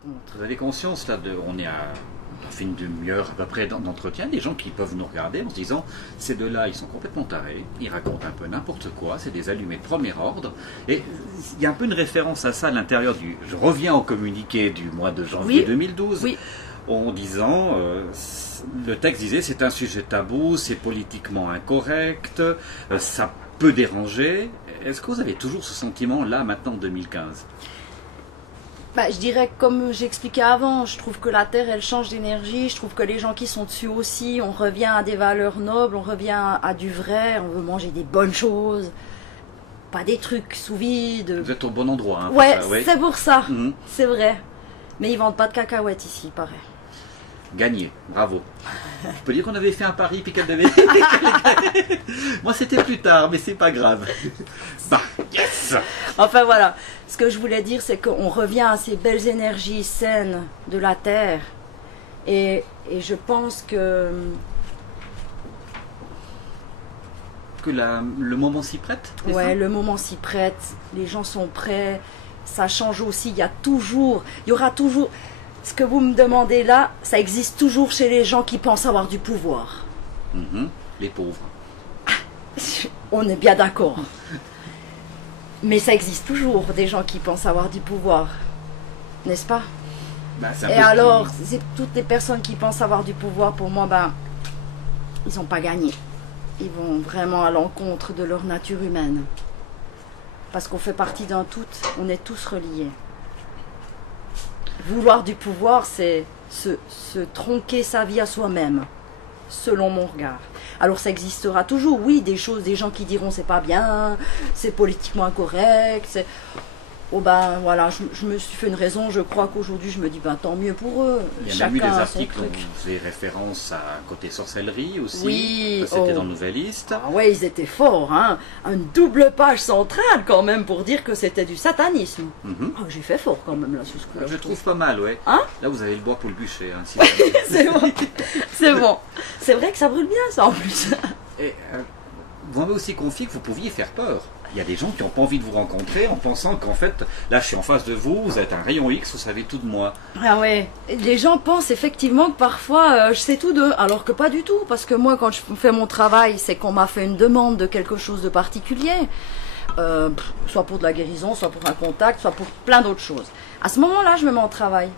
par contre. Vous avez conscience, là, on est on fait une demi-heure à peu près d'entretien, des gens qui peuvent nous regarder en se disant, ces deux-là, ils sont complètement tarés, ils racontent un peu n'importe quoi, c'est des allumés de premier ordre. Et il y a un peu une référence à ça à l'intérieur je reviens au communiqué du mois de janvier 2012, en disant, le texte disait, c'est un sujet tabou, c'est politiquement incorrect, ça peut déranger. Est-ce que vous avez toujours ce sentiment là, maintenant, en 2015 ? Je dirais que comme j'expliquais avant, je trouve que la Terre, elle change d'énergie, je trouve que les gens qui sont dessus aussi, on revient à des valeurs nobles, on revient à du vrai, on veut manger des bonnes choses, pas des trucs sous vide. Vous êtes au bon endroit. Hein, ouais, pour ça, c'est pour ça, c'est vrai. Mais ils vendent pas de cacahuètes ici, il paraît. Gagné, bravo. Je peux dire qu'on avait fait un pari puis qu'elle devait... Moi c'était plus tard, mais c'est pas grave. Bah, yes. Enfin voilà, ce que je voulais dire c'est qu'on revient à ces belles énergies saines de la Terre. Et je pense que le moment s'y prête. Ouais, le moment s'y prête, les gens sont prêts, ça change aussi, il y aura toujours... Ce que vous me demandez là, ça existe toujours chez les gens qui pensent avoir du pouvoir. Les pauvres. On est bien d'accord. Mais ça existe toujours, des gens qui pensent avoir du pouvoir. N'est-ce pas? Et alors, c'est toutes les personnes qui pensent avoir du pouvoir, pour moi, ils n'ont pas gagné. Ils vont vraiment à l'encontre de leur nature humaine. Parce qu'on fait partie d'un tout, on est tous reliés. Vouloir du pouvoir, c'est se tronquer sa vie à soi-même, selon mon regard. Alors ça existera toujours, oui, des gens qui diront c'est pas bien, c'est politiquement incorrect, voilà, je me suis fait une raison, je crois qu'aujourd'hui je me dis tant mieux pour eux. Il y a même eu des articles où vous faisiez référence à côté sorcellerie aussi. Oui, c'était dans Nouvelliste. Ah ouais, ils étaient forts, hein. Une double page centrale quand même pour dire que c'était du satanisme. J'ai fait fort quand même là sur ce coup-là. Je trouve pas mal, ouais. Hein? Là vous avez le bois pour le bûcher. Hein, si c'est bon. C'est bon. C'est vrai que ça brûle bien ça en plus. Et, vous m'avez aussi confié que vous pouviez faire peur. Il y a des gens qui n'ont pas envie de vous rencontrer en pensant qu'en fait, là je suis en face de vous, vous êtes un rayon X, vous savez tout de moi. Ah ouais, les gens pensent effectivement que parfois je sais tout d'eux, alors que pas du tout, parce que moi quand je fais mon travail, c'est qu'on m'a fait une demande de quelque chose de particulier, soit pour de la guérison, soit pour un contact, soit pour plein d'autres choses. À ce moment-là, je me mets en travail,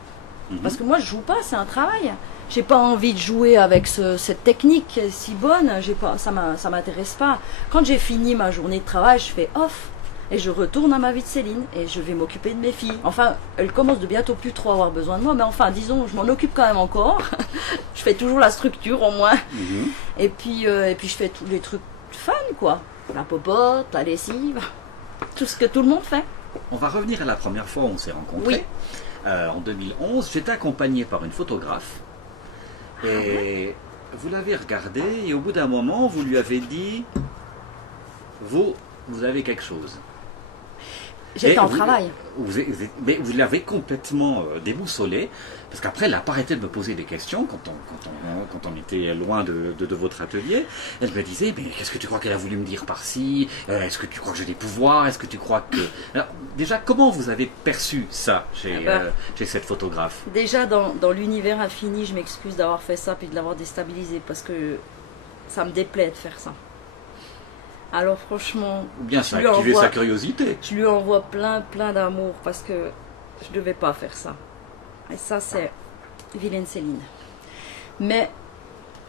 parce que moi je joue pas, c'est un travail. J'ai pas envie de jouer avec cette technique si bonne, ça m'intéresse pas. Quand j'ai fini ma journée de travail, je fais off et je retourne à ma vie de Céline et je vais m'occuper de mes filles. Enfin, elles commencent de bientôt plus trop avoir besoin de moi, mais enfin, disons, je m'en occupe quand même encore. Je fais toujours la structure au moins. Et puis je fais tous les trucs fun, quoi. La popote, la lessive, tout ce que tout le monde fait. On va revenir à la première fois où on s'est rencontrés. En 2011, j'étais accompagné par une photographe. Et vous l'avez regardé et au bout d'un moment, vous lui avez dit, vous avez quelque chose. J'étais en travail. Mais vous l'avez complètement déboussolé, parce qu'après, elle n'a pas arrêté de me poser des questions quand on était loin de votre atelier. Elle me disait, mais qu'est-ce que tu crois qu'elle a voulu me dire par-ci? Est-ce que tu crois que j'ai des pouvoirs? Est-ce que tu crois que... Alors, déjà, comment vous avez perçu ça chez cette photographe? Déjà, dans l'univers infini, je m'excuse d'avoir fait ça puis de l'avoir déstabilisé, parce que ça me déplaît de faire ça. Alors franchement, ou bien ça a activé sa curiosité. Je lui envoie plein d'amour parce que je ne devais pas faire ça. Et ça c'est vilaine Céline. Mais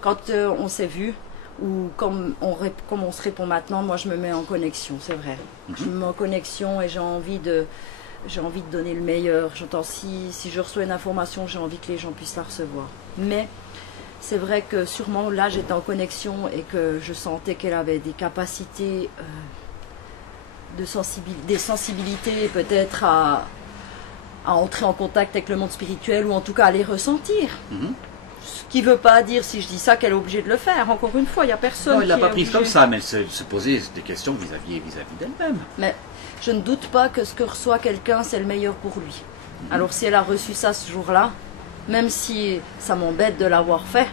quand on s'est vu, ou comme on se répond maintenant, moi je me mets en connexion, c'est vrai. Je me mets en connexion et j'ai envie de donner le meilleur. J'entends si je reçois une information, j'ai envie que les gens puissent la recevoir. Mais c'est vrai que sûrement là j'étais en connexion et que je sentais qu'elle avait des capacités des sensibilités peut-être à entrer en contact avec le monde spirituel ou en tout cas à les ressentir. Ce qui ne veut pas dire si je dis ça qu'elle est obligée de le faire. Encore une fois, il n'y a personne. Non, elle ne l'a pas prise comme ça, mais elle se posait des questions vis-à-vis d'elle-même. Mais je ne doute pas que ce que reçoit quelqu'un c'est le meilleur pour lui. Alors si elle a reçu ça ce jour-là, même si ça m'embête de l'avoir fait,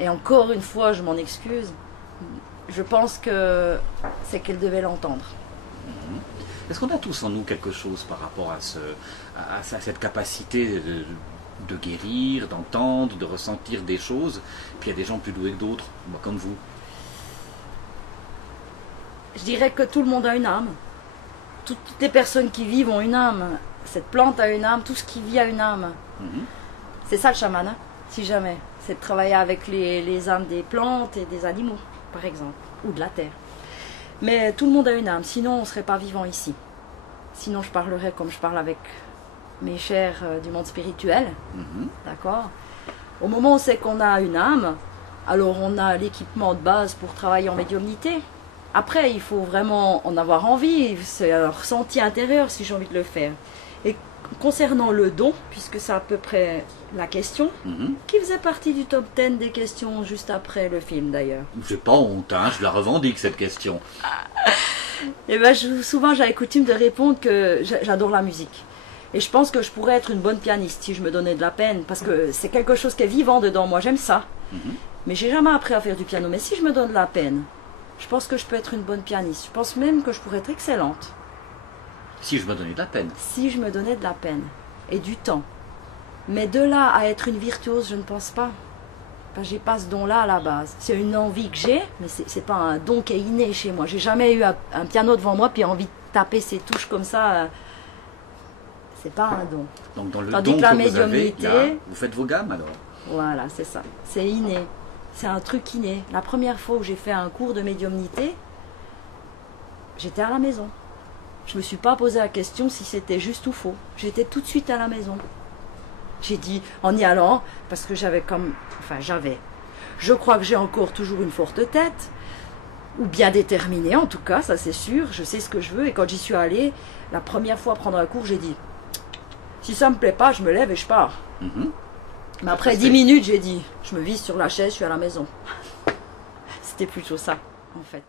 et encore une fois, je m'en excuse, je pense que c'est qu'elle devait l'entendre. Est-ce qu'on a tous en nous quelque chose par rapport à cette capacité de guérir, d'entendre, de ressentir des choses? Puis il y a des gens plus doués que d'autres, comme vous. Je dirais que tout le monde a une âme. Toutes les personnes qui vivent ont une âme. Cette plante a une âme, tout ce qui vit a une âme. C'est ça le chaman, hein, si jamais. C'est de travailler avec les âmes des plantes et des animaux, par exemple, ou de la terre. Mais tout le monde a une âme, sinon on ne serait pas vivant ici. Sinon je parlerais comme je parle avec mes chers du monde spirituel. D'accord? Au moment où on sait qu'on a une âme, alors on a l'équipement de base pour travailler en médiumnité. Après, il faut vraiment en avoir envie, c'est un ressenti intérieur si j'ai envie de le faire. Et concernant le don, puisque c'est à peu près la question, qui faisait partie du top 10 des questions juste après le film d'ailleurs. J'ai pas honte, hein, je la revendique cette question. Et ben, souvent j'avais coutume de répondre que j'adore la musique. Et je pense que je pourrais être une bonne pianiste si je me donnais de la peine, parce que c'est quelque chose qui est vivant dedans, moi j'aime ça. Mais j'ai jamais appris à faire du piano, mais si je me donne de la peine, je pense que je peux être une bonne pianiste. Je pense même que je pourrais être excellente. Si je me donnais de la peine. Si je me donnais de la peine et du temps. Mais de là à être une virtuose, je ne pense pas. Enfin, j'ai pas ce don-là à la base. C'est une envie que j'ai, mais c'est pas un don qui est inné chez moi. J'ai jamais eu un piano devant moi puis envie de taper ses touches comme ça. C'est pas un don. Donc dans le Tandis don que la que vous avez, médiumnité, vous faites vos gammes alors? Voilà, c'est ça. C'est inné. C'est un truc inné. La première fois où j'ai fait un cours de médiumnité, j'étais à la maison. Je me suis pas posé la question si c'était juste ou faux. J'étais tout de suite à la maison. J'ai dit, en y allant, parce que j'avais. Je crois que j'ai encore toujours une forte tête, ou bien déterminée en tout cas, ça c'est sûr. Je sais ce que je veux. Et quand j'y suis allée, la première fois prendre un cours, j'ai dit, si ça me plaît pas, je me lève et je pars. Mais après 10 minutes, j'ai dit, je me visse sur la chaise, je suis à la maison. C'était plutôt ça, en fait.